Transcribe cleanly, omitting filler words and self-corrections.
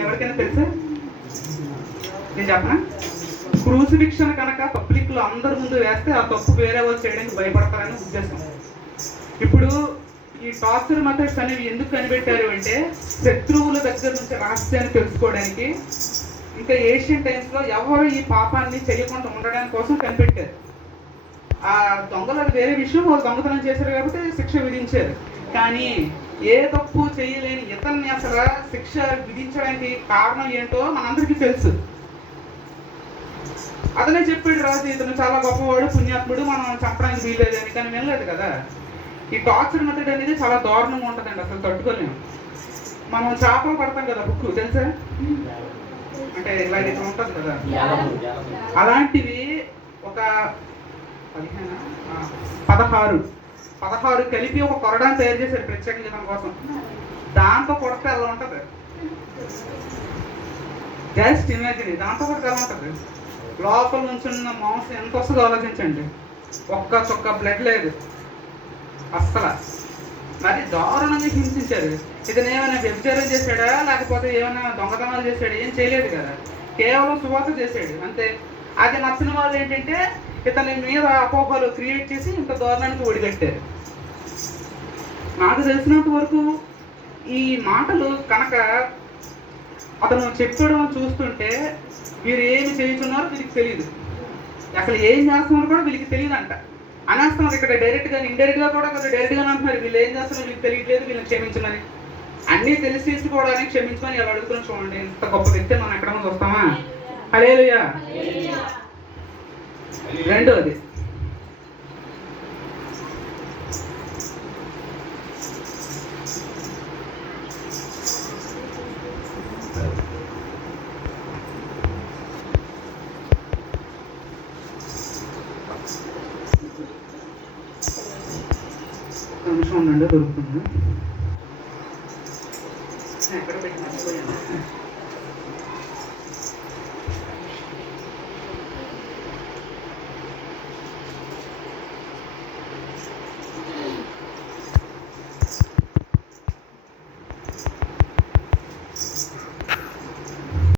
ఎవరికైనా తెలుసా? నేను చెప్పనా? క్రూసిఫిక్షన్ కనుక పబ్లిక్లో అందరి ముందు వేస్తే ఆ తప్పు వేరే వాళ్ళు చేయడానికి భయపడతారని ఉద్దేశం. ఇప్పుడు ఈ టార్చర్ మెథడ్స్ అనేవి ఎందుకు కనిపెట్టారు అంటే శత్రువుల దగ్గర నుంచి రహస్యాన్ని తెలుసుకోవడానికి, ఇంకా ఏషియన్ టైమ్స్లో ఎవరు ఈ పాపాన్ని చేయకుండా ఉండడానికి కోసం కనిపెట్టారు. ఆ దొంగలు అది వేరే విషయం, వాళ్ళు దొంగతనం చేశారు కాబట్టి శిక్ష విధించారు. కానీ ఏ తప్పు చేయలేని ఇతన్ని అసలు శిక్ష విధించడానికి కారణం ఏంటో మనందరికీ తెలుసు. అతనే చెప్పాడు రాజు ఇతను చాలా గొప్పవాడు, పుణ్యాత్ముడు, మనం చంపడానికి వీల్లేదని. కానీ వినలేదు కదా. ఈ టార్చర్ మెథడ్ అనేది చాలా దారుణంగా ఉంటుందండి, అసలు తట్టుకోలేము. మనం చేపలు పడతాం కదా, బుక్ తెలుసా? అంటే ఇలా ఇక్కడ ఉంటుంది కదా, అలాంటివి ఒక 16 కలిపి ఒక కొరడాన్ని తయారు చేశారు ప్రత్యేకంగా దాని కోసం. దాంతో కొడితే ఎలా ఉంటుంది? జస్ట్ ఇమాజిన్, దాంతో కొడితే ఎలా ఉంటుంది? లోపల నుంచి ఉన్న మాంసం ఎంత వస్తుందో ఆలోచించండి. ఒక్క చొక్క బ్లడ్ లేదు అస్సలు. మరి దారుణంగా హింసించారు. ఇతను ఏమైనా వ్యభిచారం చేశాడా, లేకపోతే ఏమైనా దొంగతనాలు చేశాడు? ఏం చేయలేదు కదా, కేవలం సువార్త చేశాడు అంతే. అది నచ్చిన వాళ్ళు ఏంటంటే ఇతని మీద అపోహలు క్రియేట్ చేసి ఇంత దారుణానికి ఒడిగట్టారు. నాకు తెలిసినంత వరకు ఈ మాటలు కనుక అతను చెప్పడం చూస్తుంటే వీరు ఏమి చేయుచున్నారో వీరికి తెలియదు, అసలు ఏం చేస్తున్నారో కూడా వీళ్ళకి తెలియదు అంట అనేస్తున్నారు. ఇక్కడ డైరెక్ట్గా ఇండైరెక్ట్గా కూడా కొంచెం డైరెక్ట్గా అంటున్నారు, వీళ్ళు ఏం చేస్తున్నారో వీళ్ళకి తెలియట్లేదు, వీళ్ళని క్షమించమని. అన్నీ తెలిసేసుకోవడానికి క్షమించమని ఎలా అడుగుతున్నాం చూడండి. ఇంత గొప్ప వ్యక్తి మనం ఎక్కడ ముందు వస్తామా? హల్లెలూయా. రెండోది, నిమిషం ఉండండి, దొరుకుతుంది. ఎక్కడ పెట్టినా